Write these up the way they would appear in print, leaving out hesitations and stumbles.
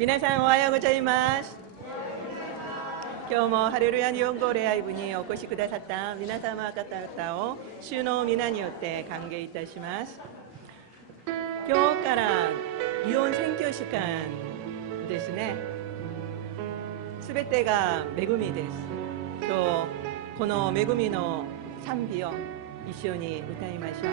皆さんおはようございます。今日もハレルヤ日本語礼拝部にお越しくださった皆様方々を主の皆によって歓迎いたします。今日から日本宣教士間ですね。すべてが恵みです。今日この恵みの賛美を一緒に歌いましょう。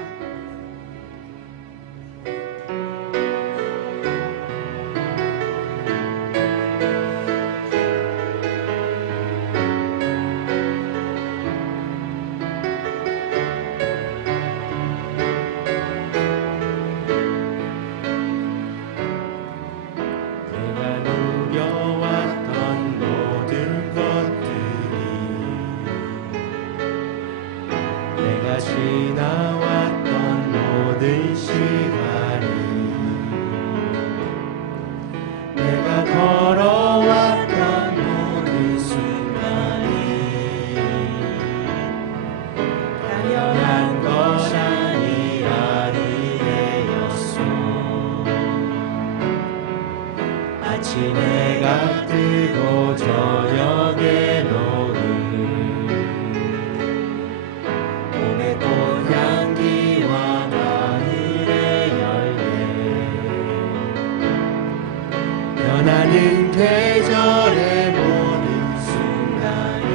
나는 계절의 모든 순간이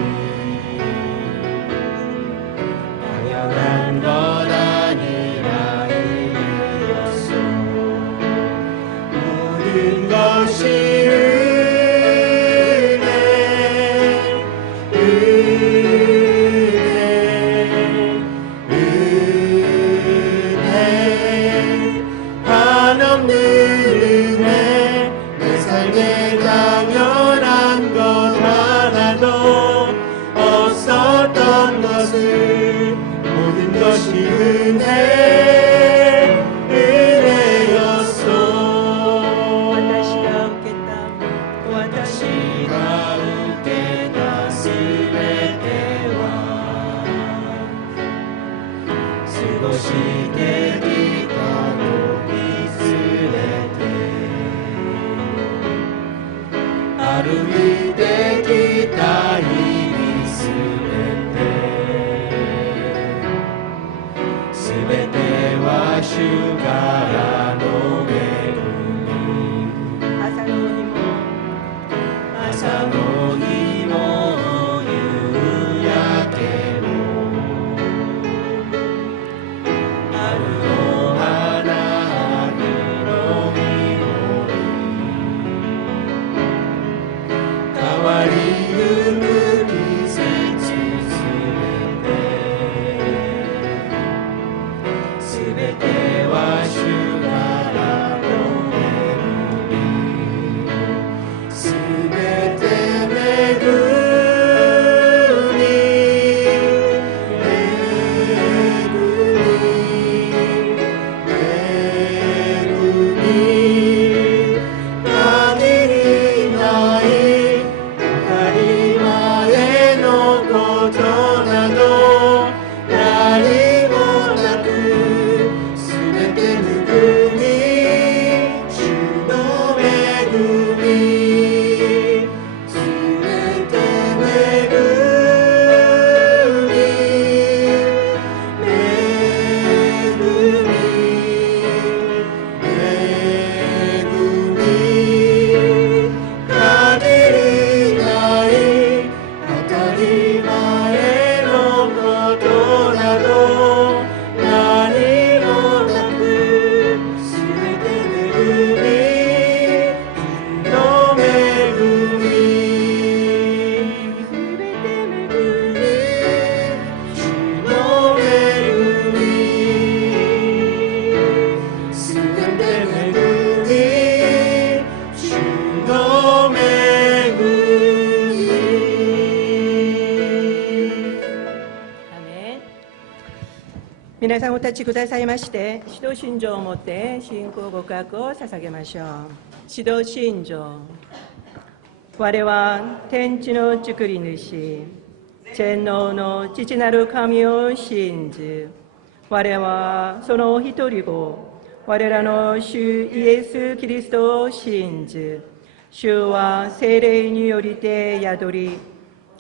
당연한 것 아니라 은혜였어. 모든 것이 은혜 한없는 은혜 내 삶에 당연한 것 하나도 없었던 것을 모든 것이 은혜였어. 私が受けたすべては過ごしてきた時すべて歩いてきた日々すべては主からの恵み。朝の日も夕焼けも春の花秋の実り変わりゆく季節すべては主からの恵み。すべて恵み限りない当たり前のことなど何もなくすべて恵み主の恵みすべて恵み限りない当たり前のことなど何もなくすべて恵み主の恵みすべて恵み主の恵みすべて恵み主の恵み。アメン。皆さんお立ちくださいまして、使徒信条をもって信仰告白を捧げましょう。使徒信条。我は天地の作り主、全能の父なる神を信ず。我はそのお一人子、我らの主イエス・キリストを信ず。主は聖霊によりて宿り、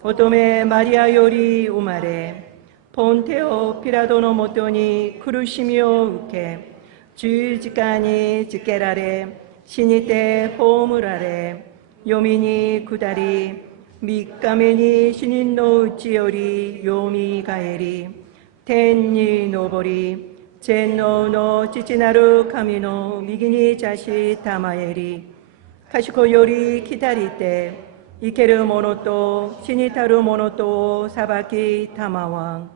乙女マリアより生まれ、ポンテオ・ピラトのもとに苦しみを受け、十字架につけられ、死にて葬られ、読みに下り、三日目に死人のうちよりよみがえり、天に昇り、全能の父なる神の右に座したまえり、賢より来たりて、生ける者と死にたる者とを裁きたまわん。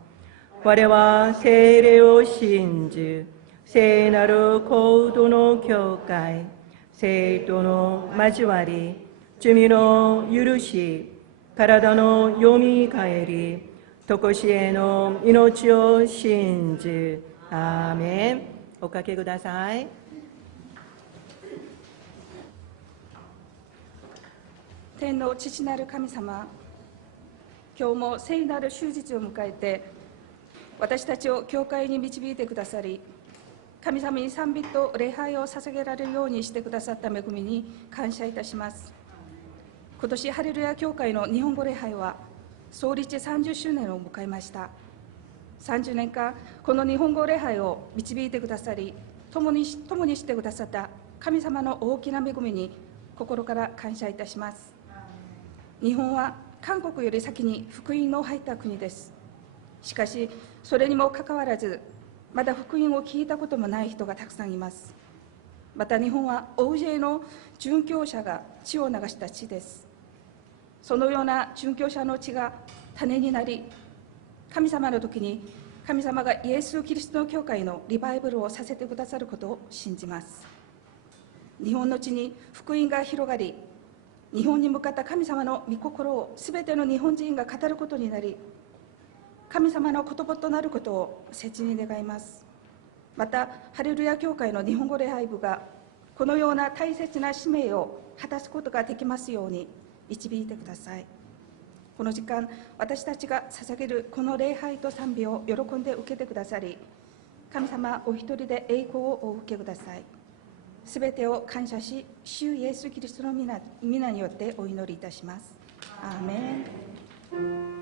我は聖霊を信じ、聖なる行動の教会、聖徒の交わり、罪の許し、体のよみがえり、とこしえの命を信じ。アーメン。おかけください。天の父なる神様、今日も聖なる終日を迎えて、私たちを教会に導いてくださり、神様に賛美と礼拝を捧げられるようにしてくださった恵みに感謝いたします。今年ハレルヤ教会の日本語礼拝は創立30周年を迎えました。30年間、この日本語礼拝を導いてくださり、共にしてくださった神様の大きな恵みに心から感謝いたします。日本は韓国より先に福音の入った国です。しかし、それにもかかわらず、まだ福音を聞いたこともない人がたくさんいます。また日本は大勢の殉教者が血を流した地です。そのような殉教者の血が種になり、神様の時に神様がイエス・キリストの教会のリバイバルをさせてくださることを信じます。日本の地に福音が広がり、日本に向かった神様の御心をすべての日本人が語ることになり、神様の言葉となることを切に願います。また、ハレルヤ教会の日本語礼拝部がこのような大切な使命を果たすことができますように導いてください。この時間、私たちが捧げるこの礼拝と賛美を喜んで受けてくださり、神様お一人で栄光をお受けください。すべてを感謝し、主イエス・キリストの皆によってお祈りいたします。アーメン。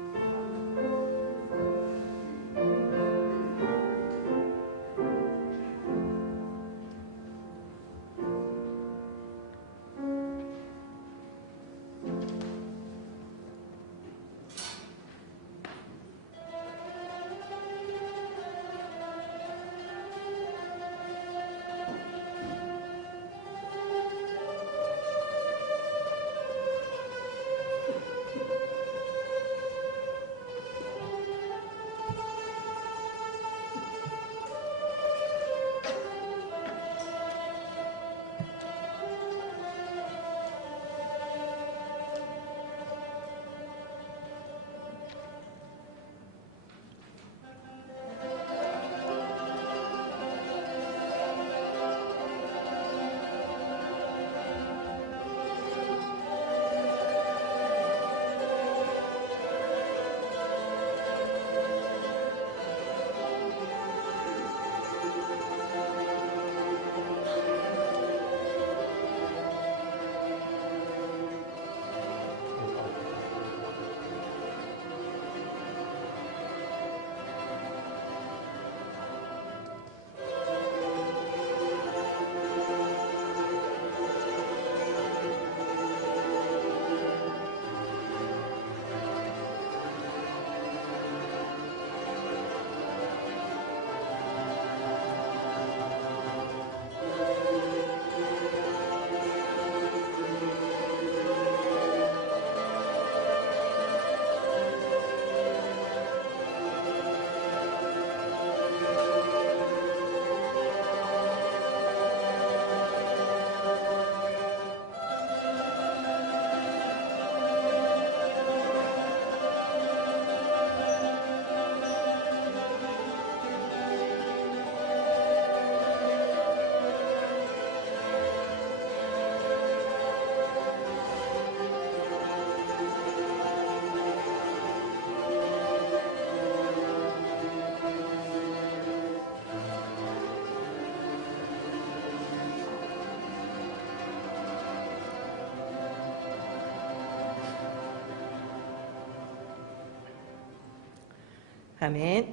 아멘.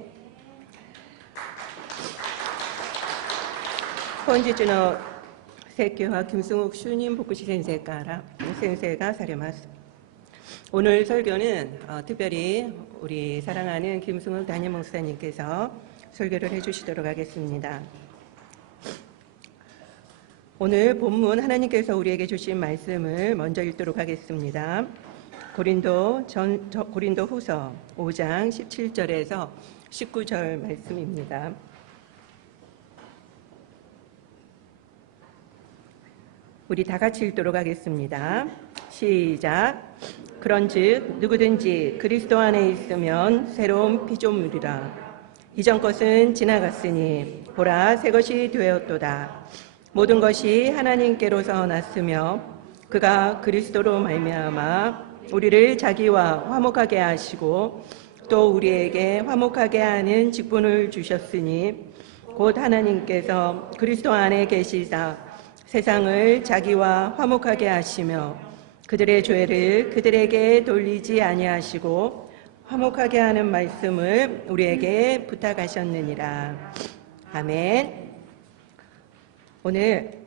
본日の説教は 김승욱 주님牧師先生がされます。 오늘 설교는 특별히 우리 사랑하는 김승욱 담임 목사님께서 설교를 해주시도록 하겠습니다. 오늘 본문 하나님께서 우리에게 주신 말씀을 먼저 읽도록 하겠습니다. 고린도 후서 5장 17절에서 19절 말씀입니다. 우리 다 같이 읽도록 하겠습니다. 시작. 그런즉 누구든지 그리스도 안에 있으면 새로운 피조물이라. 이전 것은 지나갔으니 보라 새 것이 되었도다. 모든 것이 하나님께로서 났으며 그가 그리스도로 말미암아 우리를 자기와 화목하게 하시고 또 우리에게 화목하게 하는 직분을 주셨으니 곧 하나님께서 그리스도 안에 계시사 세상을 자기와 화목하게 하시며 그들의 죄를 그들에게 돌리지 아니하시고 화목하게 하는 말씀을 우리에게 부탁하셨느니라. 아멘. 오늘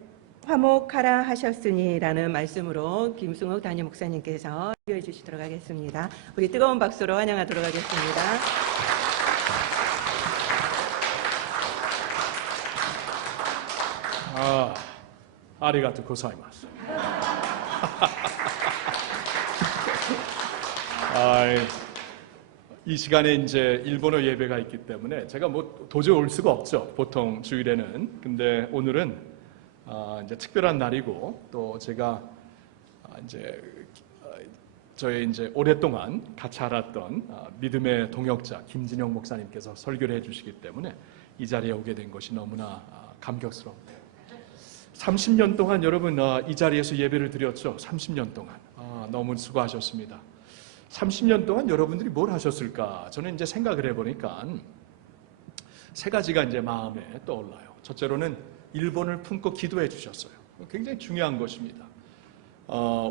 화목하라 하셨으니라는 말씀으로 김승욱 담임 목사님께서 설교해 주시도록 하겠습니다. 우리 뜨거운 박수로 환영하도록 하겠습니다. 아리가토 고사이마스. 이 시간에 이제 일본어 예배가 있기 때문에 제가 뭐 도저히 올 수가 없죠. 보통 주일에는. 근데 오늘은 이제 특별한 날이고 또 제가 이제 저희 이제 오랫동안 같이 알았던 믿음의 동역자 김진영 목사님께서 설교를 해주시기 때문에 이 자리에 오게 된 것이 너무나 감격스럽네요. 30년 동안 여러분 이 자리에서 예배를 드렸죠. 30년 동안 너무 수고하셨습니다. 30년 동안 여러분들이 뭘 하셨을까? 저는 이제 생각을 해보니까 세 가지가 이제 마음에 떠올라요. 첫째로는 일본을 품고 기도해 주셨어요. 굉장히 중요한 것입니다.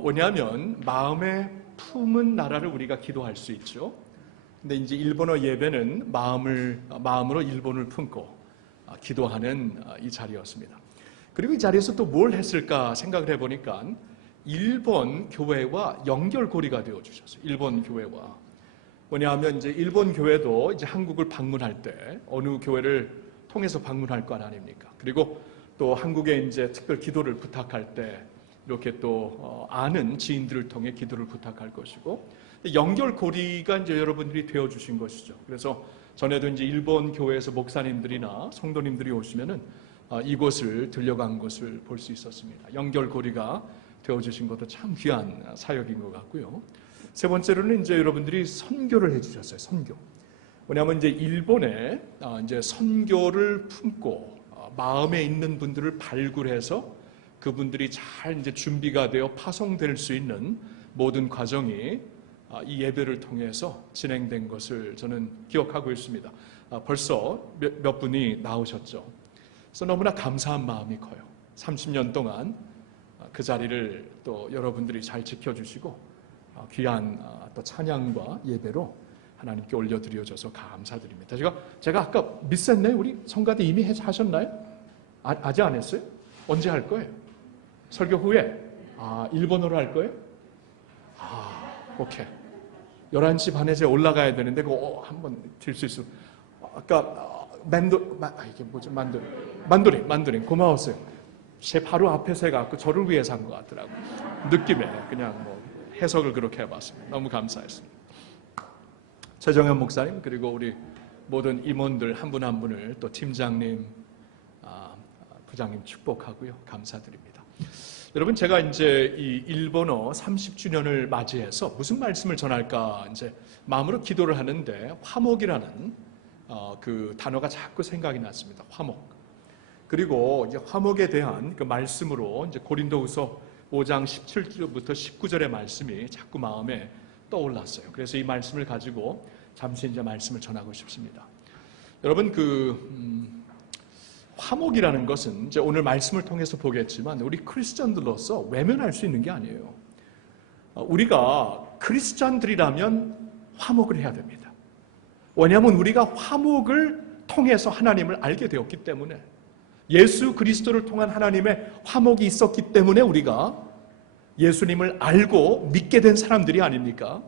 왜냐하면 마음에 품은 나라를 우리가 기도할 수 있죠. 근데 이제 일본어 예배는 마음으로 일본을 품고 기도하는 이 자리였습니다. 그리고 이 자리에서 또 뭘 했을까 생각을 해보니까 일본 교회와 연결고리가 되어 주셨어요. 일본 교회와. 왜냐하면 이제 일본 교회도 이제 한국을 방문할 때 어느 교회를 통해서 방문할 것 아닙니까? 그리고 또 한국에 이제 특별 기도를 부탁할 때 이렇게 또 아는 지인들을 통해 기도를 부탁할 것이고 연결고리가 이제 여러분들이 되어 주신 것이죠. 그래서 전에도 이제 일본 교회에서 목사님들이나 성도님들이 오시면은 이곳을 들려간 것을 볼 수 있었습니다. 연결고리가 되어주신 것도 참 귀한 사역인 것 같고요. 세 번째로는 이제 여러분들이 선교를 해주셨어요. 선교. 왜냐하면 이제 일본에 이제 선교를 품고 마음에 있는 분들을 발굴해서 그분들이 잘 이제 준비가 되어 파송될 수 있는 모든 과정이 이 예배를 통해서 진행된 것을 저는 기억하고 있습니다. 벌써 몇 분이 나오셨죠. 그래서 너무나 감사한 마음이 커요. 30년 동안 그 자리를 또 여러분들이 잘 지켜주시고 귀한 또 찬양과 예배로 하나님께 올려드려줘서 감사드립니다. 제가 아까 미스했나요? 우리 성가대 이미 하셨나요? 아직 안 했어요? 언제 할 거예요? 설교 후에? 일본어로 할 거예요? 오케이. 11시 반에 제가 올라가야 되는데 그거 한번 들 수 있으면 아까 이게 뭐죠? 만두린 고마웠어요. 제 바로 앞에서 해갖고 저를 위해서 한 것 같더라고요. 느낌에 그냥 뭐 해석을 그렇게 해봤습니다. 너무 감사했습니다. 최정현 목사님 그리고 우리 모든 임원들 한 분 한 분을 또 팀장님, 부장님 축복하고요. 감사드립니다. 여러분 제가 이제 이 일본어 30주년을 맞이해서 무슨 말씀을 전할까 이제 마음으로 기도를 하는데 화목이라는 그 단어가 자꾸 생각이 났습니다. 화목. 그리고 이제 화목에 대한 그 말씀으로 이제 고린도후서 5장 17절부터 19절의 말씀이 자꾸 마음에 떠올랐어요. 그래서 이 말씀을 가지고 잠시 이제 말씀을 전하고 싶습니다. 여러분 화목이라는 것은 이제 오늘 말씀을 통해서 보겠지만 우리 크리스천들로서 외면할 수 있는 게 아니에요. 우리가 크리스천들이라면 화목을 해야 됩니다. 왜냐하면 우리가 화목을 통해서 하나님을 알게 되었기 때문에, 예수 그리스도를 통한 하나님의 화목이 있었기 때문에 우리가 예수님을 알고 믿게 된 사람들이 아닙니까?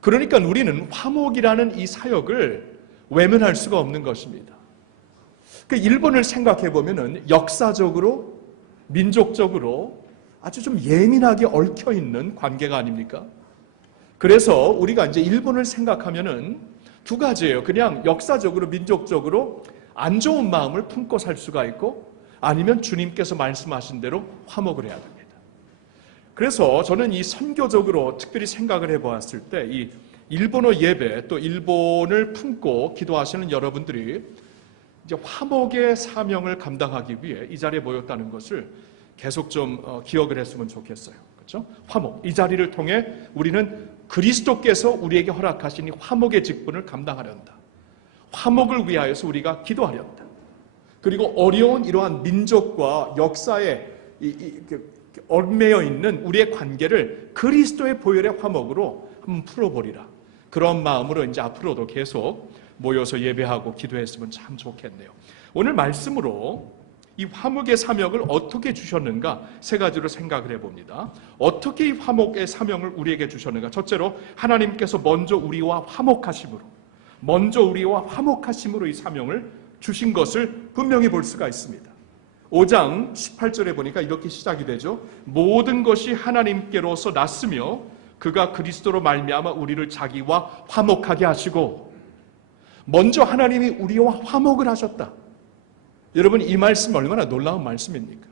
그러니까 우리는 화목이라는 이 사역을 외면할 수가 없는 것입니다. 그 일본을 생각해 보면은 역사적으로, 민족적으로 아주 좀 예민하게 얽혀 있는 관계가 아닙니까? 그래서 우리가 이제 일본을 생각하면은 두 가지예요. 그냥 역사적으로, 민족적으로 안 좋은 마음을 품고 살 수가 있고, 아니면 주님께서 말씀하신 대로 화목을 해야 됩니다. 그래서 저는 이 선교적으로 특별히 생각을 해보았을 때, 이 일본어 예배, 또 일본을 품고 기도하시는 여러분들이 이제 화목의 사명을 감당하기 위해 이 자리에 모였다는 것을 계속 좀 기억을 했으면 좋겠어요. 그렇죠? 화목. 이 자리를 통해 우리는 그리스도께서 우리에게 허락하신 이 화목의 직분을 감당하련다. 화목을 위하여서 우리가 기도하련다. 그리고 어려운 이러한 민족과 역사에 얽매여 있는 우리의 관계를 그리스도의 보혈의 화목으로 한번 풀어보리라. 그런 마음으로 이제 앞으로도 계속 모여서 예배하고 기도했으면 참 좋겠네요. 오늘 말씀으로 이 화목의 사명을 어떻게 주셨는가 세 가지로 생각을 해봅니다. 어떻게 이 화목의 사명을 우리에게 주셨는가? 첫째로 하나님께서 먼저 우리와 화목하심으로 이 사명을 주신 것을 분명히 볼 수가 있습니다. 5장 18절에 보니까 이렇게 시작이 되죠. 모든 것이 하나님께로서 났으며 그가 그리스도로 말미암아 우리를 자기와 화목하게 하시고, 먼저 하나님이 우리와 화목을 하셨다. 여러분, 이 말씀 얼마나 놀라운 말씀입니까?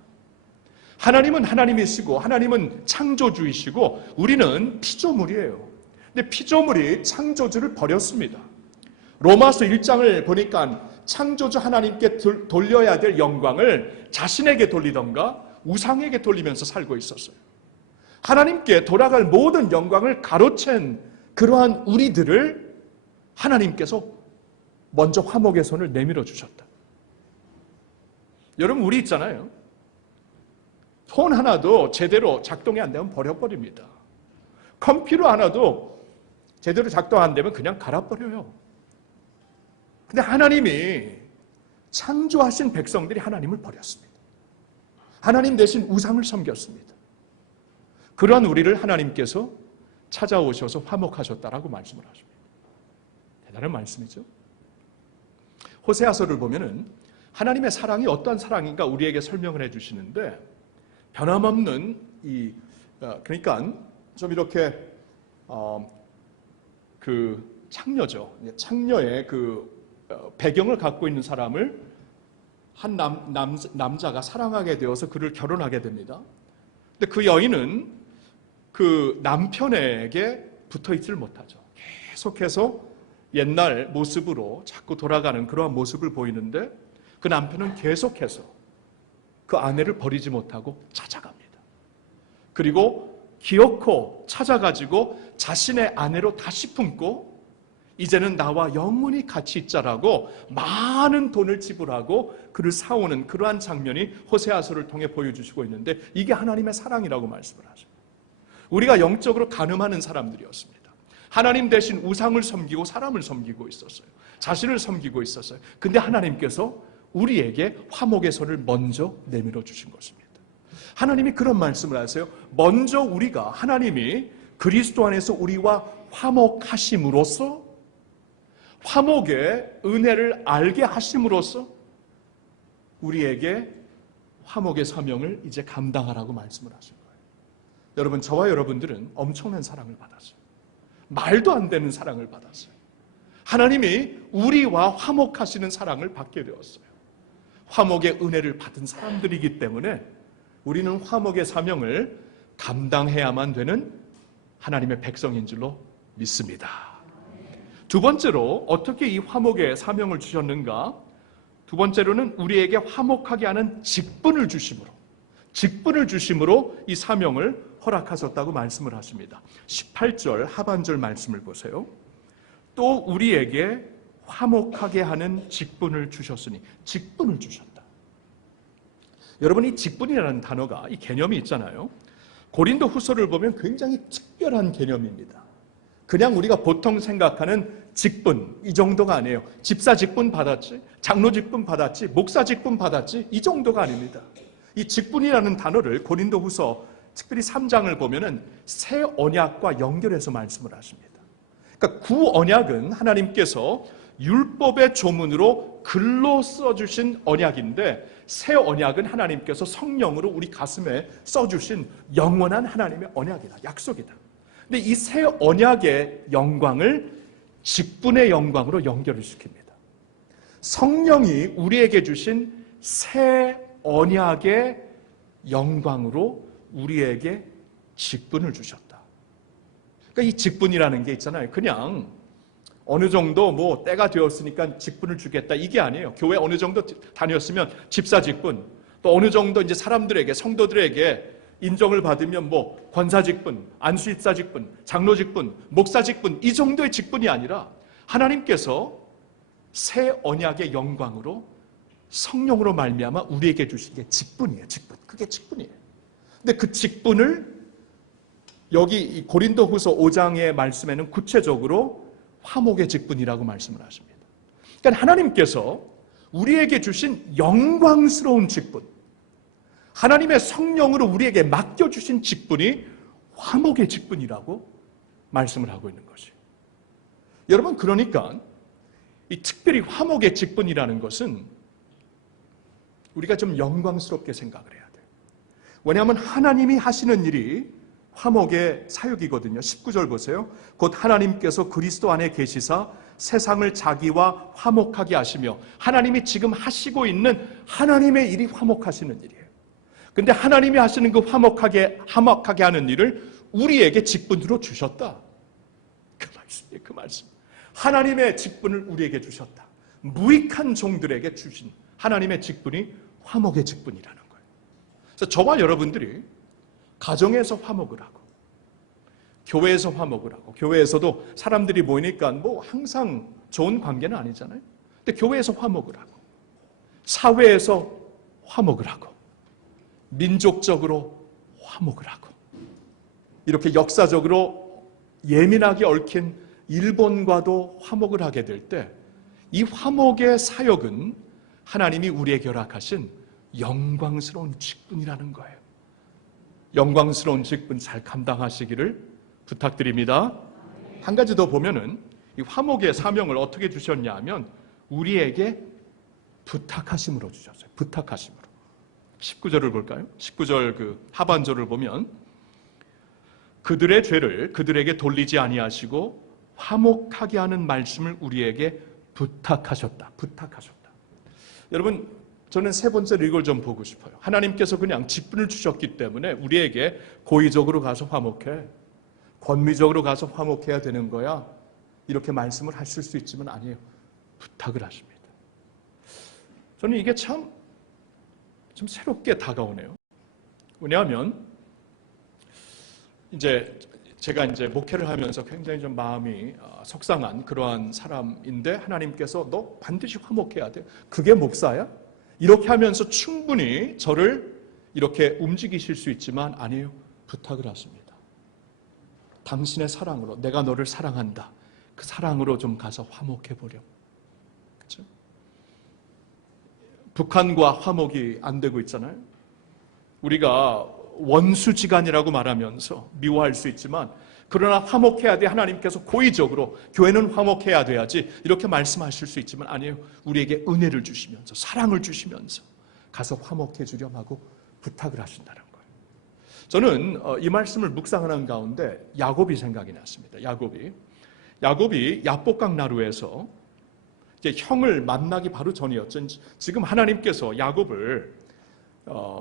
하나님은 하나님이시고 하나님은 창조주이시고 우리는 피조물이에요. 근데 피조물이 창조주를 버렸습니다. 로마서 1장을 보니까 창조주 하나님께 돌려야 될 영광을 자신에게 돌리던가 우상에게 돌리면서 살고 있었어요. 하나님께 돌아갈 모든 영광을 가로챈 그러한 우리들을 하나님께서 먼저 화목의 손을 내밀어 주셨다. 여러분, 우리 있잖아요. 폰 하나도 제대로 작동이 안 되면 버려버립니다. 컴퓨터 하나도 제대로 작동 안 되면 그냥 갈아버려요. 근데 하나님이 창조하신 백성들이 하나님을 버렸습니다. 하나님 대신 우상을 섬겼습니다. 그러한 우리를 하나님께서 찾아오셔서 화목하셨다라고 말씀을 하십니다. 대단한 말씀이죠. 호세아서를 보면은 하나님의 사랑이 어떠한 사랑인가 우리에게 설명을 해주시는데, 변함없는 그러니까 좀 이렇게 그 창녀죠. 창녀의 배경을 갖고 있는 사람을 한 남자가 사랑하게 되어서 그를 결혼하게 됩니다. 근데 그 여인은 그 남편에게 붙어 있지를 못하죠. 계속해서 옛날 모습으로 자꾸 돌아가는 그러한 모습을 보이는데, 그 남편은 계속해서 그 아내를 버리지 못하고 찾아갑니다. 그리고 기어코 찾아가지고 자신의 아내로 다시 품고, 이제는 나와 영원히 같이 있자라고 많은 돈을 지불하고 그를 사오는 그러한 장면이 호세아서를 통해 보여주시고 있는데, 이게 하나님의 사랑이라고 말씀을 하죠. 우리가 영적으로 간음하는 사람들이었습니다. 하나님 대신 우상을 섬기고 사람을 섬기고 있었어요. 자신을 섬기고 있었어요. 근데 하나님께서 우리에게 화목의 손을 먼저 내밀어 주신 것입니다. 하나님이 그런 말씀을 하세요. 먼저 우리가, 하나님이 그리스도 안에서 우리와 화목하심으로써, 화목의 은혜를 알게 하심으로써 우리에게 화목의 사명을 이제 감당하라고 말씀을 하신 거예요. 여러분, 저와 여러분들은 엄청난 사랑을 받았어요. 말도 안 되는 사랑을 받았어요. 하나님이 우리와 화목하시는 사랑을 받게 되었어요. 화목의 은혜를 받은 사람들이기 때문에 우리는 화목의 사명을 감당해야만 되는 하나님의 백성인 줄로 믿습니다. 두 번째로 어떻게 이 화목의 사명을 주셨는가? 두 번째로는 우리에게 화목하게 하는 직분을 주심으로 이 사명을 허락하셨다고 말씀을 하십니다. 18절 하반절 말씀을 보세요. 또 우리에게 화목하게 하는 직분을 주셨으니, 직분을 주셨다. 여러분, 이 직분이라는 단어가, 이 개념이 있잖아요. 고린도 후서를 보면 굉장히 특별한 개념입니다. 그냥 우리가 보통 생각하는 직분 이 정도가 아니에요. 집사 직분 받았지, 장로 직분 받았지, 목사 직분 받았지 이 정도가 아닙니다. 이 직분이라는 단어를 고린도후서 특별히 3장을 보면은 새 언약과 연결해서 말씀을 하십니다. 그러니까 구 언약은 하나님께서 율법의 조문으로 글로 써주신 언약인데 새 언약은 하나님께서 성령으로 우리 가슴에 써주신 영원한 하나님의 언약이다, 약속이다. 근데 이 새 언약의 영광을 직분의 영광으로 연결을 시킵니다. 성령이 우리에게 주신 새 언약의 영광으로 우리에게 직분을 주셨다. 그러니까 이 직분이라는 게 있잖아요. 그냥 어느 정도 뭐 때가 되었으니까 직분을 주겠다 이게 아니에요. 교회 어느 정도 다녔으면 집사 직분, 또 어느 정도 이제 사람들에게 성도들에게 인정을 받으면 뭐 권사 직분, 안수집사 직분, 장로 직분, 목사 직분 이 정도의 직분이 아니라 하나님께서 새 언약의 영광으로 성령으로 말미암아 우리에게 주신 게 직분이에요. 직분. 그게 직분이에요. 근데 그 직분을 여기 고린도후서 5장의 말씀에는 구체적으로 화목의 직분이라고 말씀을 하십니다. 그러니까 하나님께서 우리에게 주신 영광스러운 직분, 하나님의 성령으로 우리에게 맡겨주신 직분이 화목의 직분이라고 말씀을 하고 있는 것이에요. 여러분, 그러니까 이 특별히 화목의 직분이라는 것은 우리가 좀 영광스럽게 생각을 해야 돼요. 왜냐하면 하나님이 하시는 일이 화목의 사역이거든요. 19절 보세요. 곧 하나님께서 그리스도 안에 계시사 세상을 자기와 화목하게 하시며, 하나님이 지금 하시고 있는 하나님의 일이 화목하시는 일이에요. 근데 하나님이 하시는 그 화목하게 하는 일을 우리에게 직분으로 주셨다. 그 말씀이에요. 그 말씀. 하나님의 직분을 우리에게 주셨다. 무익한 종들에게 주신 하나님의 직분이 화목의 직분이라는 거예요. 그래서 저와 여러분들이 가정에서 화목을 하고, 교회에서 화목을 하고, 교회에서도 사람들이 모이니까 뭐 항상 좋은 관계는 아니잖아요. 근데 교회에서 화목을 하고, 사회에서 화목을 하고, 민족적으로 화목을 하고, 이렇게 역사적으로 예민하게 얽힌 일본과도 화목을 하게 될 때, 이 화목의 사역은 하나님이 우리에게 허락하신 영광스러운 직분이라는 거예요. 영광스러운 직분 잘 감당하시기를 부탁드립니다. 한 가지 더 보면은 이 화목의 사명을 어떻게 주셨냐 하면 우리에게 부탁하심으로 주셨어요. 부탁하심으로. 19절을 볼까요? 19절 그 하반절을 보면 그들의 죄를 그들에게 돌리지 아니하시고 화목하게 하는 말씀을 우리에게 부탁하셨다. 부탁하셨다. 여러분, 저는 세 번째로 이걸 좀 보고 싶어요. 하나님께서 그냥 직분을 주셨기 때문에 우리에게 고의적으로 가서 화목해, 권위적으로 가서 화목해야 되는 거야, 이렇게 말씀을 하실 수 있지만 아니에요. 부탁을 하십니다. 저는 이게 참 좀 새롭게 다가오네요. 왜냐하면 이제 제가 이제 목회를 하면서 굉장히 좀 마음이 속상한 그러한 사람인데, 하나님께서 너 반드시 화목해야 돼. 그게 목사야? 이렇게 하면서 충분히 저를 이렇게 움직이실 수 있지만 아니에요. 부탁을 하십니다. 당신의 사랑으로, 내가 너를 사랑한다. 그 사랑으로 좀 가서 화목해보려. 그렇죠? 북한과 화목이 안 되고 있잖아요. 우리가 원수지간이라고 말하면서 미워할 수 있지만, 그러나 화목해야 돼. 하나님께서 고의적으로 교회는 화목해야 돼야지 이렇게 말씀하실 수 있지만 아니에요. 우리에게 은혜를 주시면서, 사랑을 주시면서 가서 화목해 주렴 하고 부탁을 하신다는 거예요. 저는 이 말씀을 묵상하는 가운데 야곱이 생각이 났습니다. 야곱이 야복강 나루에서 이제 형을 만나기 바로 전이었죠. 지금 하나님께서 야곱을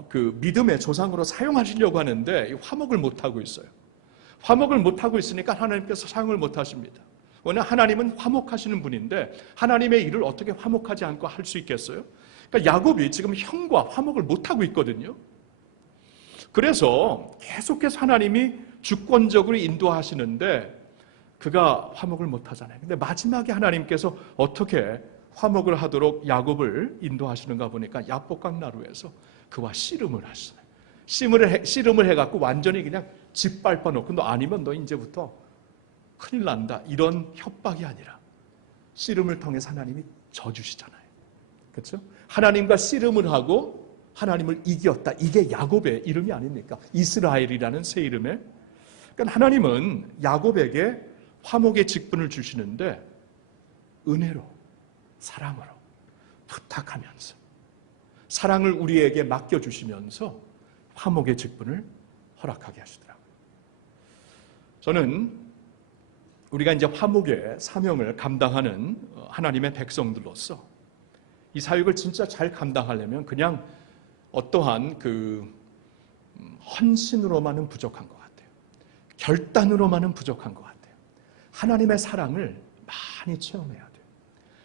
그 믿음의 조상으로 사용하시려고 하는데 화목을 못하고 있어요. 화목을 못하고 있으니까 하나님께서 사용을 못하십니다. 왜냐하면 하나님은 화목하시는 분인데 하나님의 일을 어떻게 화목하지 않고 할 수 있겠어요? 그러니까 야곱이 지금 형과 화목을 못하고 있거든요. 그래서 계속해서 하나님이 주권적으로 인도하시는데 그가 화목을 못하잖아요. 근데 마지막에 하나님께서 어떻게 화목을 하도록 야곱을 인도하시는가 보니까 야복강 나루에서 그와 씨름을 하시잖아요. 씨름을 해갖고 완전히 그냥 짓밟아 놓고 너 아니면 너 이제부터 큰일 난다 이런 협박이 아니라 씨름을 통해서 하나님이 져주시잖아요. 그렇죠? 하나님과 씨름을 하고 하나님을 이겼다. 이게 야곱의 이름이 아닙니까? 이스라엘이라는 새 이름에. 그러니까 하나님은 야곱에게 화목의 직분을 주시는데 은혜로, 사랑으로 부탁하면서 사랑을 우리에게 맡겨주시면서 화목의 직분을 허락하게 하시더라고요. 저는 우리가 이제 화목의 사명을 감당하는 하나님의 백성들로서 이 사역을 진짜 잘 감당하려면 그냥 어떠한 헌신으로만은 부족한 것 같아요. 결단으로만은 부족한 것 같아요. 하나님의 사랑을 많이 체험해야 돼요.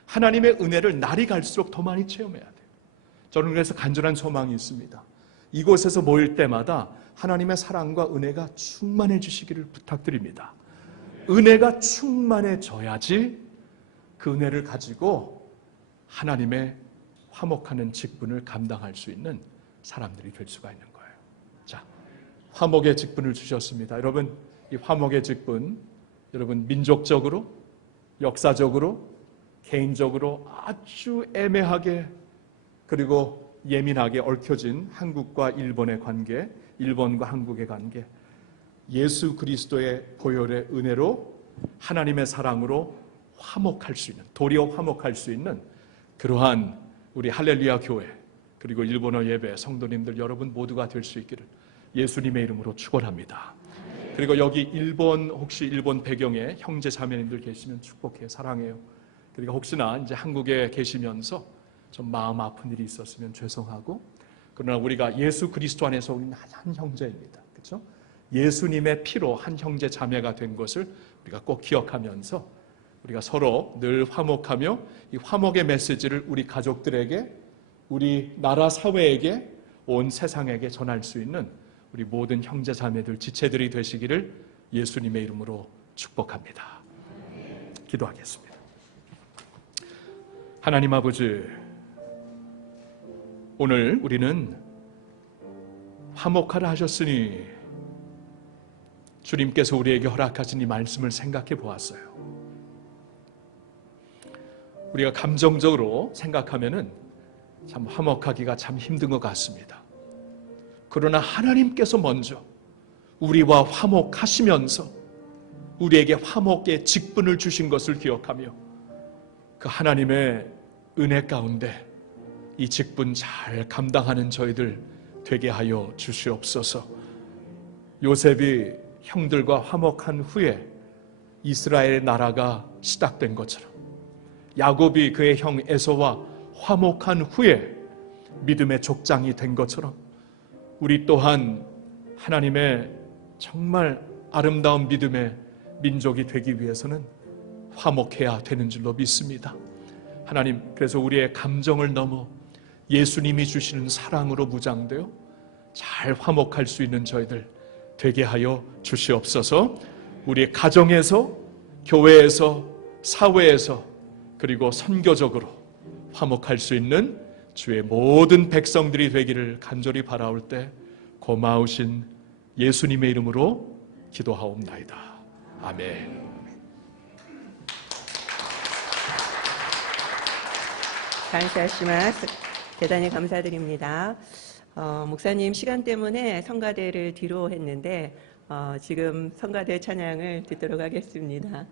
하나님의 은혜를 날이 갈수록 더 많이 체험해야 돼요. 저는 그래서 간절한 소망이 있습니다. 이곳에서 모일 때마다 하나님의 사랑과 은혜가 충만해지시기를 부탁드립니다. 은혜가 충만해져야지 그 은혜를 가지고 하나님의 화목하는 직분을 감당할 수 있는 사람들이 될 수가 있는 거예요. 자, 화목의 직분을 주셨습니다. 여러분, 이 화목의 직분, 여러분 민족적으로, 역사적으로, 개인적으로 아주 애매하게 그리고 예민하게 얽혀진 한국과 일본의 관계, 일본과 한국의 관계, 예수 그리스도의 보혈의 은혜로 하나님의 사랑으로 화목할 수 있는, 도리어 화목할 수 있는 그러한 우리 할렐루야 교회 그리고 일본어 예배 성도님들 여러분 모두가 될 수 있기를 예수님의 이름으로 축원합니다. 그리고 여기 혹시 일본 배경에 형제 자매님들 계시면 축복해요. 사랑해요. 그리고 혹시나 이제 한국에 계시면서 좀 마음 아픈 일이 있었으면 죄송하고, 그러나 우리가 예수 그리스도 안에서 우리는 한 형제입니다. 그렇죠? 예수님의 피로 한 형제 자매가 된 것을 우리가 꼭 기억하면서 우리가 서로 늘 화목하며 이 화목의 메시지를 우리 가족들에게, 우리 나라 사회에게, 온 세상에게 전할 수 있는 우리 모든 형제 자매들, 지체들이 되시기를 예수님의 이름으로 축복합니다. 기도하겠습니다. 하나님 아버지, 오늘 우리는 화목하라 하셨으니 주님께서 우리에게 허락하신 이 말씀을 생각해 보았어요. 우리가 감정적으로 생각하면은 참 화목하기가 참 힘든 것 같습니다. 그러나 하나님께서 먼저 우리와 화목하시면서 우리에게 화목의 직분을 주신 것을 기억하며 그 하나님의 은혜 가운데 이 직분 잘 감당하는 저희들 되게 하여 주시옵소서. 요셉이 형들과 화목한 후에 이스라엘 나라가 시작된 것처럼, 야곱이 그의 형 에서와 화목한 후에 믿음의 족장이 된 것처럼, 우리 또한 하나님의 정말 아름다운 믿음의 민족이 되기 위해서는 화목해야 되는 줄로 믿습니다. 하나님, 그래서 우리의 감정을 넘어 예수님이 주시는 사랑으로 무장되어 잘 화목할 수 있는 저희들 되게 하여 주시옵소서. 우리의 가정에서, 교회에서, 사회에서, 그리고 선교적으로 화목할 수 있는 주의 모든 백성들이 되기를 간절히 바라올 때 고마우신 예수님의 이름으로 기도하옵나이다. 아멘. 감사하시마스. 대단히 감사드립니다. 목사님 시간 때문에 성가대를 뒤로 했는데 지금 성가대 찬양을 듣도록 하겠습니다.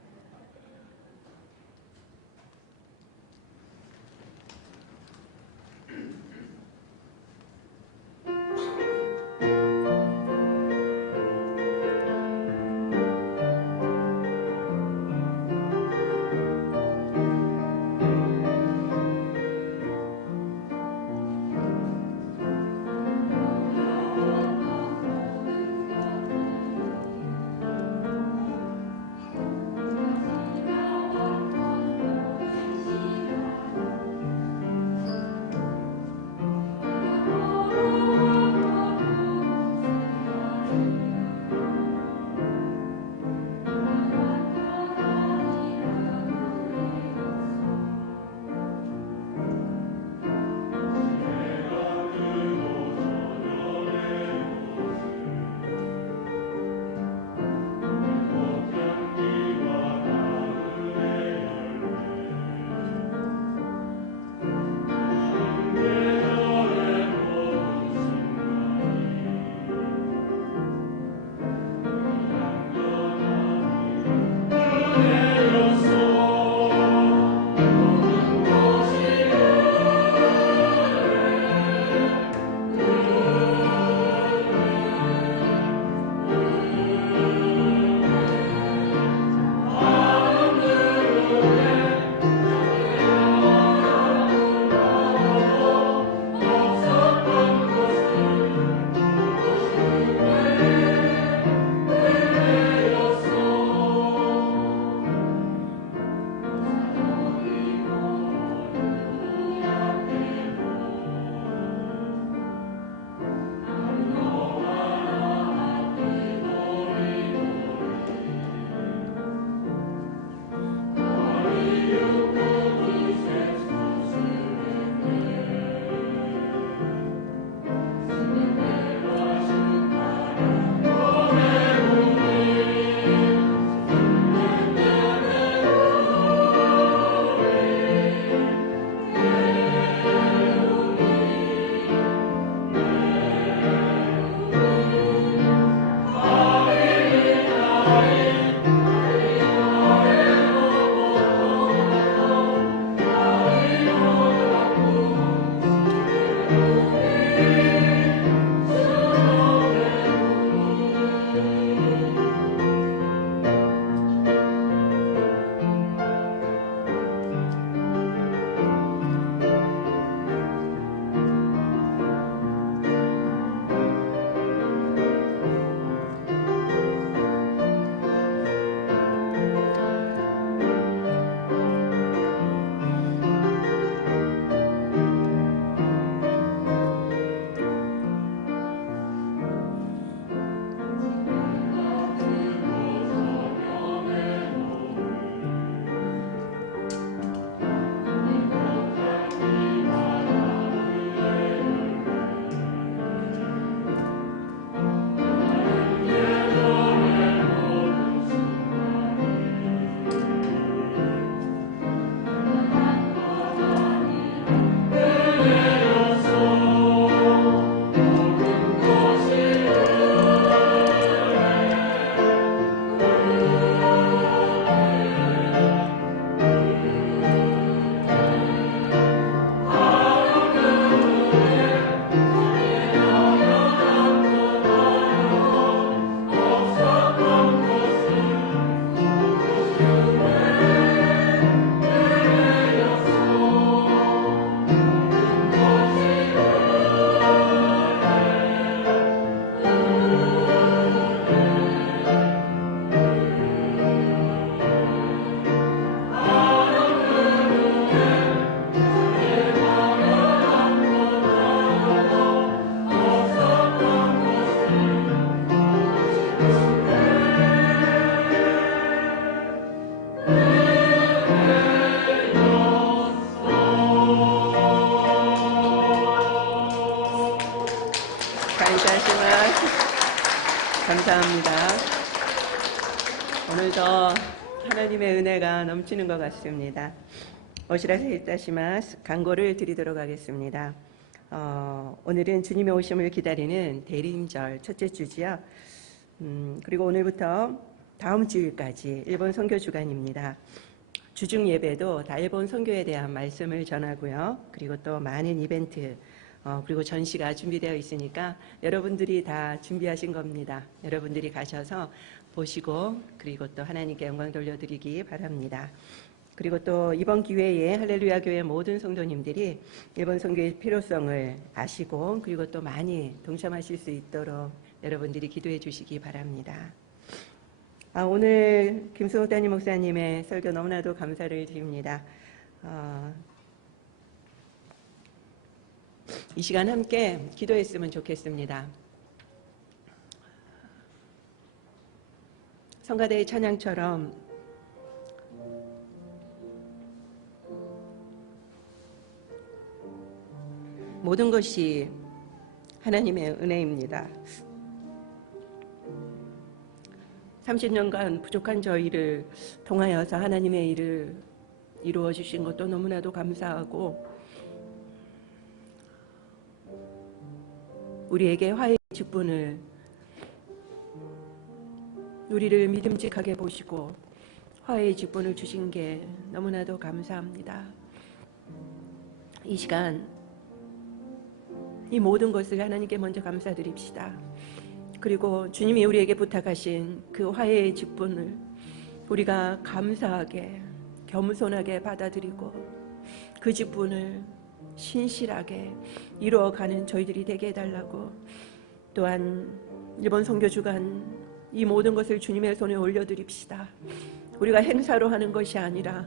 오늘도 하나님의 은혜가 넘치는 것 같습니다. 오시라세 이타시마스 간고를 드리도록 하겠습니다. 오늘은 주님의 오심을 기다리는 대림절 첫째 주지요. 그리고 오늘부터 다음 주일까지 일본 선교 주간입니다. 주중 예배도 다 일본 선교에 대한 말씀을 전하고요. 그리고 또 많은 이벤트 그리고 전시가 준비되어 있으니까 여러분들이 다 준비하신 겁니다. 여러분들이 가셔서 보시고 그리고 또 하나님께 영광 돌려드리기 바랍니다. 그리고 또 이번 기회에 할렐루야 교회 모든 성도님들이 일본 선교의 필요성을 아시고 그리고 또 많이 동참하실 수 있도록 여러분들이 기도해 주시기 바랍니다. 오늘 김승호 담임 목사님의 설교 너무나도 감사를 드립니다. 이 시간 함께 기도했으면 좋겠습니다. 성가대의 찬양처럼 모든 것이 하나님의 은혜입니다. 30년간 부족한 저희를 통하여서 하나님의 일을 이루어 주신 것도 너무나도 감사하고 우리에게 화해의 직분을 우리를 믿음직하게 보시고 화해의 직분을 주신 게 너무나도 감사합니다. 이 시간 이 모든 것을 하나님께 먼저 감사드립시다. 그리고 주님이 우리에게 부탁하신 그 화해의 직분을 우리가 감사하게 겸손하게 받아들이고 그 직분을 신실하게 이루어가는 저희들이 되게 해달라고, 또한 이번 선교주간 이 모든 것을 주님의 손에 올려드립시다. 우리가 행사로 하는 것이 아니라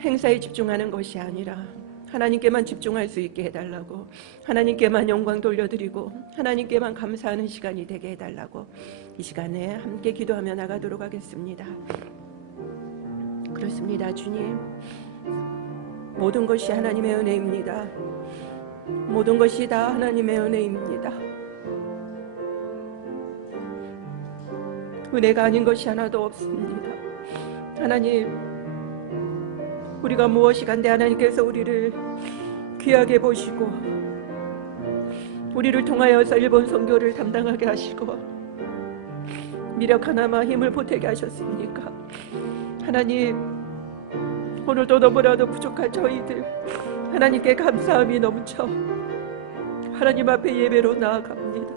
행사에 집중하는 것이 아니라 하나님께만 집중할 수 있게 해달라고, 하나님께만 영광 돌려드리고 하나님께만 감사하는 시간이 되게 해달라고 이 시간에 함께 기도하며 나가도록 하겠습니다. 그렇습니다. 주님, 모든 것이 하나님의 은혜입니다. 모든 것이 다 하나님의 은혜입니다. 은혜가 아닌 것이 하나도 없습니다. 하나님, 우리가 무엇이 간데 하나님께서 우리를 귀하게 보시고 우리를 통하여서 일본 선교를 담당하게 하시고 미력 하나마 힘을 보태게 하셨습니까? 하나님, 오늘도 너무나도 부족한 저희들 하나님께 감사함이 넘쳐 하나님 앞에 예배로 나아갑니다.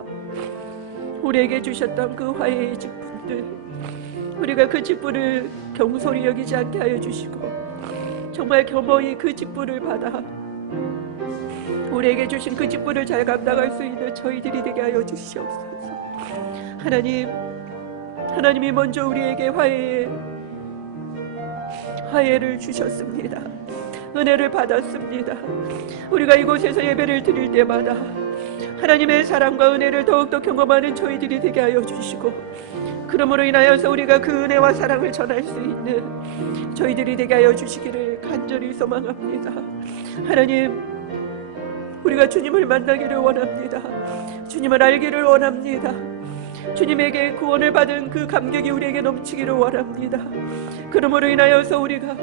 우리에게 주셨던 그 화해의 직분들, 우리가 그 직분을 경솔히 여기지 않게 하여 주시고 정말 겸허히 그 직분을 받아 우리에게 주신 그 직분을 잘 감당할 수 있는 저희들이 되게 하여 주시옵소서. 하나님이 먼저 우리에게 화해를 주셨습니다. 은혜를 받았습니다. 우리가 이곳에서 예배를 드릴 때마다 하나님의 사랑과 은혜를 더욱더 경험하는 저희들이 되게 하여 주시고, 그러므로 인하여서 우리가 그 은혜와 사랑을 전할 수 있는 저희들이 되게 하여 주시기를 간절히 소망합니다. 하나님, 우리가 주님을 만나기를 원합니다. 주님을 알기를 원합니다. 주님에게 구원을 받은 그 감격이 우리에게 넘치기를 원합니다. 그러므로 인하여서 우리가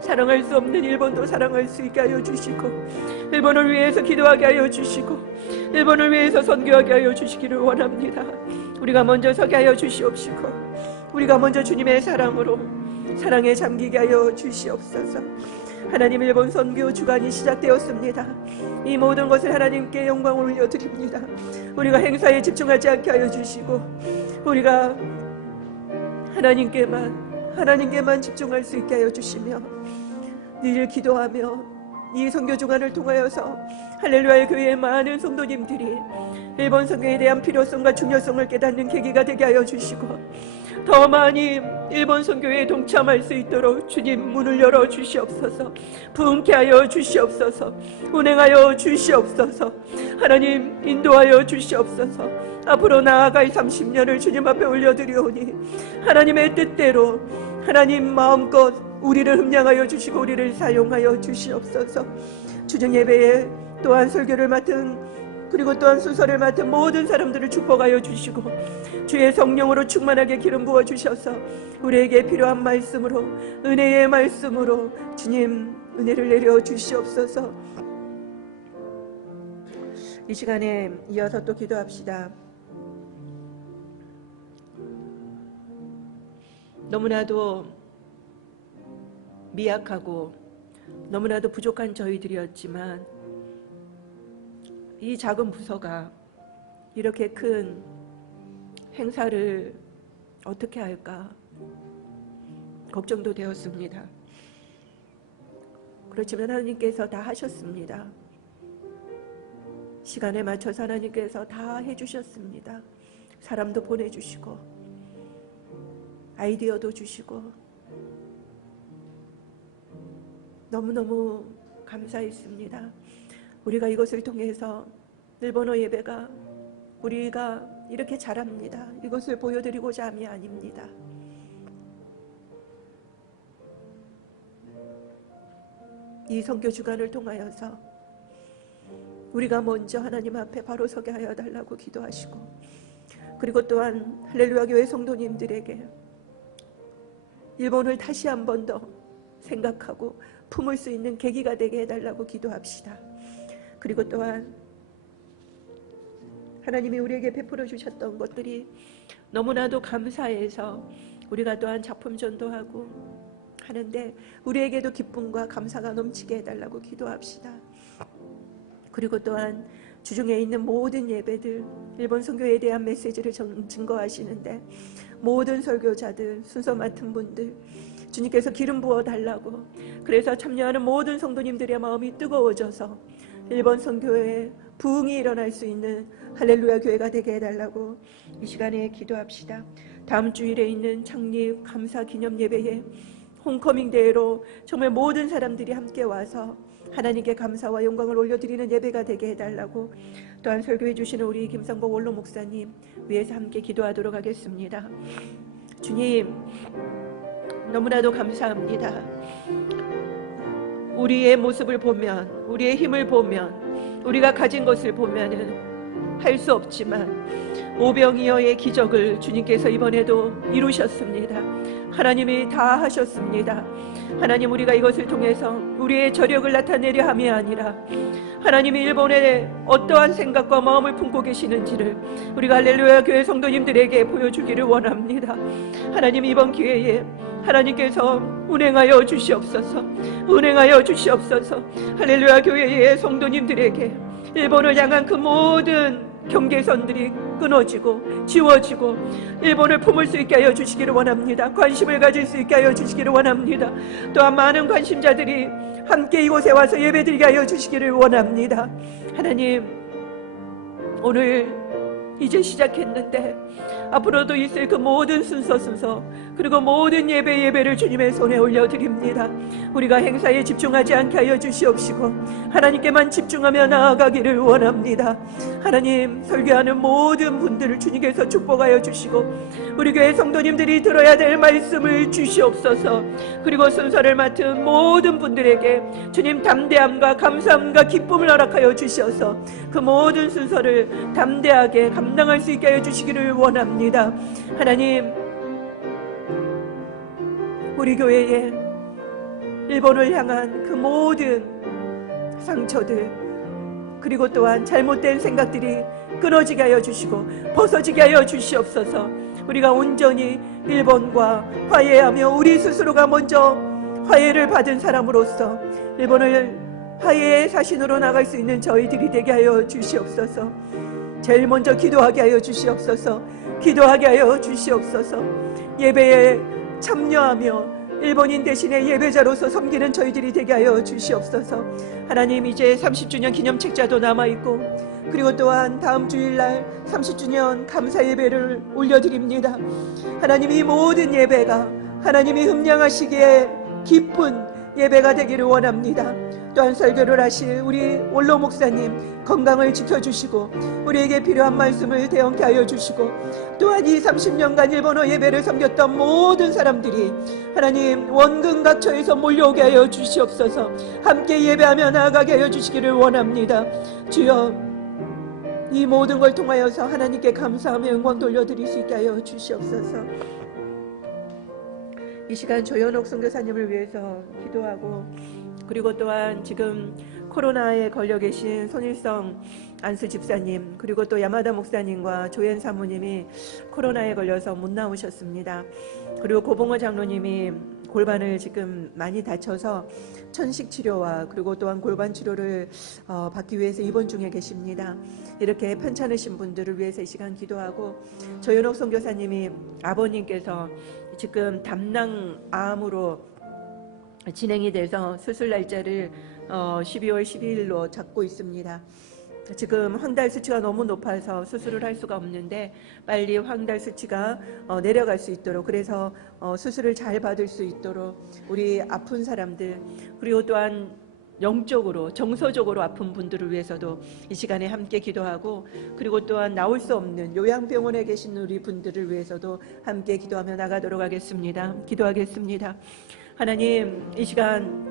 사랑할 수 없는 일본도 사랑할 수 있게 하여 주시고, 일본을 위해서 기도하게 하여 주시고, 일본을 위해서 선교하게 하여 주시기를 원합니다. 우리가 먼저 서게 하여 주시옵시고, 우리가 먼저 주님의 사랑으로 사랑에 잠기게 하여 주시옵소서. 하나님, 일본 선교 주간이 시작되었습니다. 이 모든 것을 하나님께 영광을 올려드립니다. 우리가 행사에 집중하지 않게 하여 주시고 우리가 하나님께만 집중할 수 있게 하여 주시며, 늘 기도하며 이 선교 주간을 통하여서 할렐루야 교회의 많은 성도님들이 일본 선교에 대한 필요성과 중요성을 깨닫는 계기가 되게 하여 주시고, 더 많이 일본 선교에 동참할 수 있도록 주님 문을 열어 주시옵소서. 부흥케 하여 주시옵소서. 운행하여 주시옵소서. 하나님, 인도하여 주시옵소서. 앞으로 나아갈 30년을 주님 앞에 올려드리오니 하나님의 뜻대로 하나님 마음껏 우리를 흠량하여 주시고 우리를 사용하여 주시옵소서. 주중 예배에 또한 설교를 맡은 그리고 또한 순서를 맡은 모든 사람들을 축복하여 주시고 주의 성령으로 충만하게 기름 부어 주셔서 우리에게 필요한 말씀으로, 은혜의 말씀으로 주님 은혜를 내려 주시옵소서. 이 시간에 이어서 또 기도합시다. 너무나도 미약하고 너무나도 부족한 저희들이었지만 이 작은 부서가 이렇게 큰 행사를 어떻게 할까 걱정도 되었습니다. 그렇지만 하나님께서 다 하셨습니다. 시간에 맞춰서 하나님께서 다 해주셨습니다. 사람도 보내주시고 아이디어도 주시고 너무너무 감사했습니다. 우리가 이것을 통해서 일본어 예배가 우리가 이렇게 잘합니다. 이것을 보여드리고자 함이 아닙니다. 이 선교 주간을 통하여서 우리가 먼저 하나님 앞에 바로 서게 하여 달라고 기도하시고, 그리고 또한 할렐루야 교회 성도님들에게 일본을 다시 한 번 더 생각하고 품을 수 있는 계기가 되게 해달라고 기도합시다. 그리고 또한 하나님이 우리에게 베풀어 주셨던 것들이 너무나도 감사해서 우리가 또한 작품 전도하고 하는데 우리에게도 기쁨과 감사가 넘치게 해달라고 기도합시다. 그리고 또한 주중에 있는 모든 예배들, 일본 선교에 대한 메시지를 증거하시는데 모든 설교자들, 순서 맡은 분들 주님께서 기름 부어 달라고, 그래서 참여하는 모든 성도님들의 마음이 뜨거워져서 일본 선교에 부흥이 일어날 수 있는 할렐루야 교회가 되게 해달라고 이 시간에 기도합시다. 다음 주일에 있는 창립 감사 기념 예배에 홈커밍 대회로 정말 모든 사람들이 함께 와서 하나님께 감사와 영광을 올려드리는 예배가 되게 해달라고, 또한 설교해 주시는 우리 김상복 원로 목사님 위해서 함께 기도하도록 하겠습니다. 주님, 너무나도 감사합니다. 우리의 모습을 보면, 우리의 힘을 보면, 우리가 가진 것을 보면은 할 수 없지만 오병이어의 기적을 주님께서 이번에도 이루셨습니다. 하나님이 다 하셨습니다. 하나님, 우리가 이것을 통해서 우리의 저력을 나타내려 함이 아니라 하나님이 일본에 어떠한 생각과 마음을 품고 계시는지를 우리가 할렐루야 교회 성도님들에게 보여주기를 원합니다. 하나님, 이번 기회에 하나님께서 운행하여 주시옵소서. 운행하여 주시옵소서. 할렐루야 교회의 성도님들에게 일본을 향한 그 모든 경계선들이 끊어지고 지워지고 일본을 품을 수 있게 하여 주시기를 원합니다. 관심을 가질 수 있게 하여 주시기를 원합니다. 또한 많은 관심자들이 함께 이곳에 와서 예배드리게 하여 주시기를 원합니다. 하나님, 오늘 이제 시작했는데 앞으로도 있을 그 모든 순서 그리고 모든 예배를 주님의 손에 올려드립니다. 우리가 행사에 집중하지 않게 하여 주시옵시고 하나님께만 집중하며 나아가기를 원합니다. 하나님, 설교하는 모든 분들을 주님께서 축복하여 주시고 우리 교회 성도님들이 들어야 될 말씀을 주시옵소서. 그리고 순서를 맡은 모든 분들에게 주님 담대함과 감사함과 기쁨을 허락하여 주셔서 그 모든 순서를 담대하게 감당할 수 있게 하여 주시기를 원합니다. 하나님, 우리 교회에 일본을 향한 그 모든 상처들, 그리고 또한 잘못된 생각들이 끊어지게 하여 주시고 벗어지게 하여 주시옵소서. 우리가 온전히 일본과 화해하며 우리 스스로가 먼저 화해를 받은 사람으로서 일본을 화해의 사신으로 나갈 수 있는 저희들이 되게 하여 주시옵소서. 제일 먼저 기도하게 하여 주시옵소서. 기도하게 하여 주시옵소서. 예배에 참여하며 일본인 대신에 예배자로서 섬기는 저희들이 되게 하여 주시옵소서. 하나님, 이제 30주년 기념 책자도 남아있고 그리고 또한 다음 주일날 30주년 감사 예배를 올려드립니다. 하나님, 이 모든 예배가 하나님이 흠량하시기에 기쁜 예배가 되기를 원합니다. 또한 설교를 하실 우리 원로 목사님 건강을 지켜주시고 우리에게 필요한 말씀을 대언케 하여 주시고, 또한 이 30년간 일본어 예배를 섬겼던 모든 사람들이 하나님 원근 각처에서 몰려오게 하여 주시옵소서. 함께 예배하며 나아가게 하여 주시기를 원합니다. 주여, 이 모든 걸 통하여서 하나님께 감사하며 영광 돌려드릴 수 있게 하여 주시옵소서. 이 시간 조현옥 선교사님을 위해서 기도하고, 그리고 또한 지금 코로나에 걸려 계신 손일성 안수 집사님, 그리고 또 야마다 목사님과 조엔 사모님이 코로나에 걸려서 못 나오셨습니다. 그리고 고봉호 장로님이 골반을 지금 많이 다쳐서 천식 치료와 그리고 또한 골반 치료를 받기 위해서 입원 중에 계십니다. 이렇게 편찮으신 분들을 위해서 이 시간 기도하고, 조현옥 선교사님이 아버님께서 지금 담낭암으로 진행이 돼서 수술 날짜를 12월 12일로 잡고 있습니다. 지금 황달 수치가 너무 높아서 수술을 할 수가 없는데 빨리 황달 수치가 내려갈 수 있도록, 그래서 수술을 잘 받을 수 있도록 우리 아픈 사람들, 그리고 또한 영적으로 정서적으로 아픈 분들을 위해서도 이 시간에 함께 기도하고, 그리고 또한 나올 수 없는 요양병원에 계신 우리 분들을 위해서도 함께 기도하며 나가도록 하겠습니다. 기도하겠습니다. 하나님, 이 시간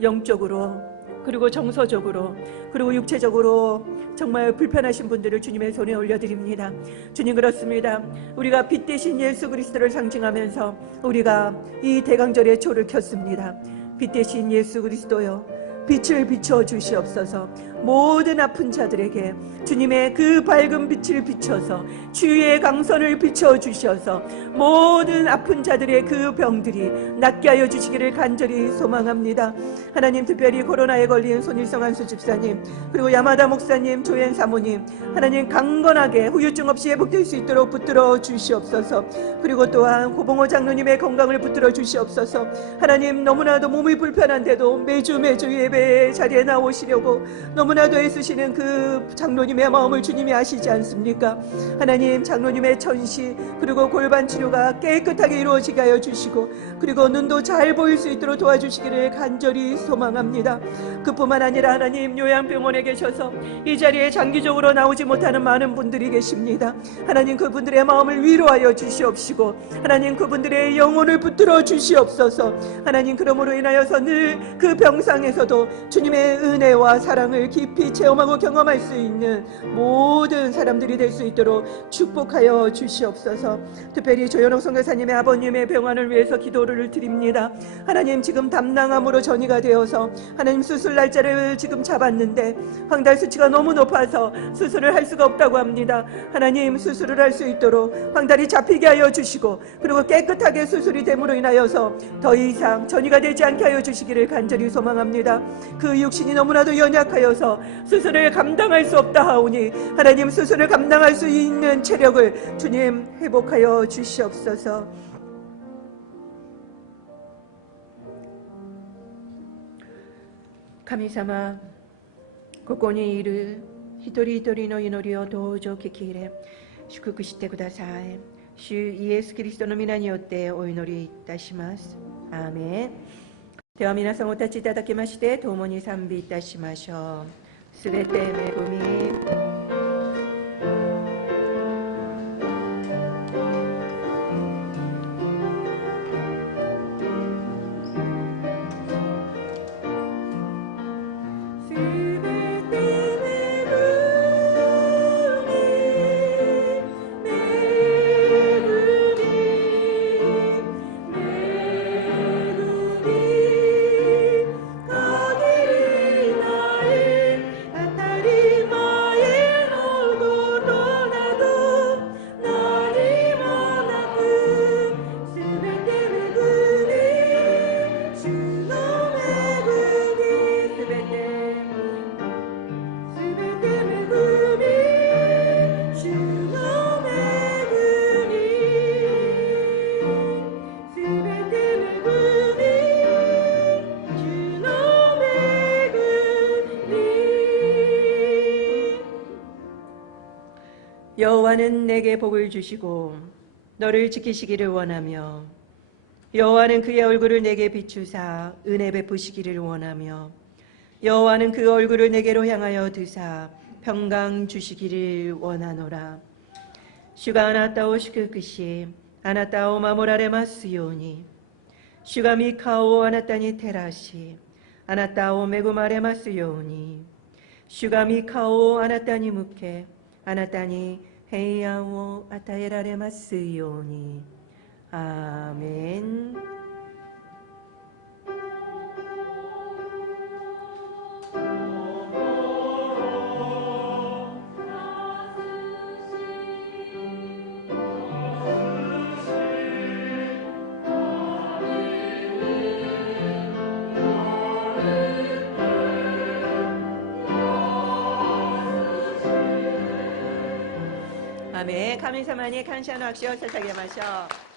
영적으로 그리고 정서적으로 그리고 육체적으로 정말 불편하신 분들을 주님의 손에 올려드립니다. 주님, 그렇습니다. 우리가 빛 대신 예수 그리스도를 상징하면서 우리가 이 대강절의 초를 켰습니다. 빛 대신 예수 그리스도여, 빛을 비춰 주시옵소서. 모든 아픈 자들에게 주님의 그 밝은 빛을 비춰서 주의 강선을 비춰 주셔서 모든 아픈 자들의 그 병들이 낫게 하여 주시기를 간절히 소망합니다. 하나님, 특별히 코로나에 걸린 손일성 안수 집사님, 그리고 야마다 목사님, 조엔 사모님, 하나님 강건하게 후유증 없이 회복될 수 있도록 붙들어 주시옵소서. 그리고 또한 고봉호 장로님의 건강을 붙들어 주시옵소서. 하나님, 너무나도 몸이 불편한데도 매주 예배 자리에 나오시려고 너무나도 애쓰시는 그 장로님의 마음을 주님이 아시지 않습니까? 하나님, 장로님의 천시 그리고 골반 치료가 깨끗하게 이루어지게 하여 주시고, 그리고 눈도 잘 보일 수 있도록 도와주시기를 간절히 소망합니다. 그뿐만 아니라 하나님, 요양병원에 계셔서 이 자리에 장기적으로 나오지 못하는 많은 분들이 계십니다. 하나님, 그분들의 마음을 위로하여 주시옵시고, 하나님, 그분들의 영혼을 붙들어 주시옵소서. 하나님, 그러므로 인하여서 늘 그 병상에서도 주님의 은혜와 사랑을 깊이 체험하고 경험할 수 있는 모든 사람들이 될 수 있도록 축복하여 주시옵소서. 특별히 조현옥 선교사님의 아버님의 병환을 위해서 기도를 드립니다. 하나님, 지금 담낭암으로 전이가 되어서 하나님 수술 날짜를 지금 잡았는데 황달 수치가 너무 높아서 수술을 할 수가 없다고 합니다. 하나님, 수술을 할 수 있도록 황달이 잡히게 하여 주시고, 그리고 깨끗하게 수술이 됨으로 인하여서 더 이상 전이가 되지 않게 하여 주시기를 간절히 소망합니다. 그 육신이 너무나도 연약하여서 수술을 감당할 수 없다 하오니 하나님, 수술을 감당할 수 있는 체력을 주님 회복하여 주시옵소서.神様、ここにいる一人一人の祈りをどうぞ聞き入れ祝福してください。主イエスキリストの皆によってお祈りいたします。アーメン。では皆さんお立ちいただきまして共に賛美いたしましょう。すべて恵み여호와는 내게 복을 주시고 너를 지키시기를 원하며, 여호와는 그의 얼굴을 내게 비추사 은혜 베푸시기를 원하며, 여호와는 그 얼굴을 내게로 향하여 드사 평강 주시기를 원하노라. 주가あなたを祝福しあなたを守られますように。主が御顔をあなたに照らしあなたを恵まれますように。主が御顔をあなたに向け、あなたに平安を与えられますように。アーメン。アーメン。神様に感謝の握手を捧げましょう。